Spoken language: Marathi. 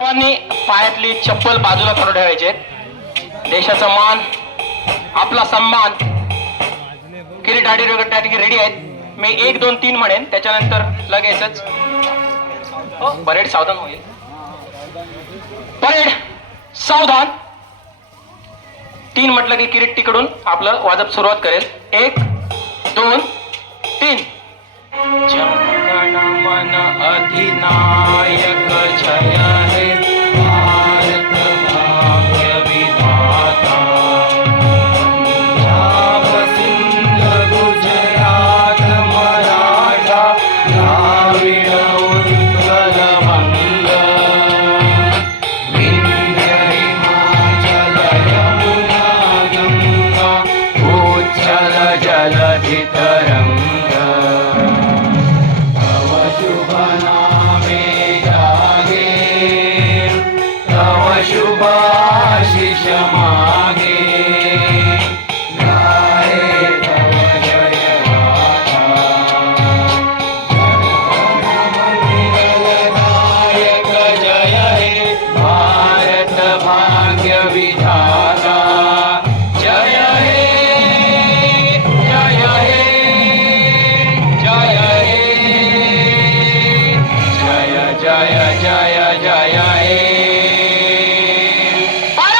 सर्वांनी पायातली चप्पल बाजूला करून ठेवायचे. देशाचा मान, आपला सन्मान. किरीट आडी रेडी आहेत. मी 1 2 3 म्हणेन, त्याच्यानंतर लगेचच परेड सावधान होईल. परेड सावधान. 3 म्हटलं की किरीट तिकडून आपलं वाजप सुरुवात करेल. 1 2 3. जनगण मन अधिनायक जय हे भारत भाग्य विधाता. पंजाब सिंध गुजरात मराठा द्राविड उत्कल वंग. विंध्य हिमाचल यमुना गंगा उच्चल जलधि तरंग. शुभ नामे जागे, तव शुभ आशीष मागे.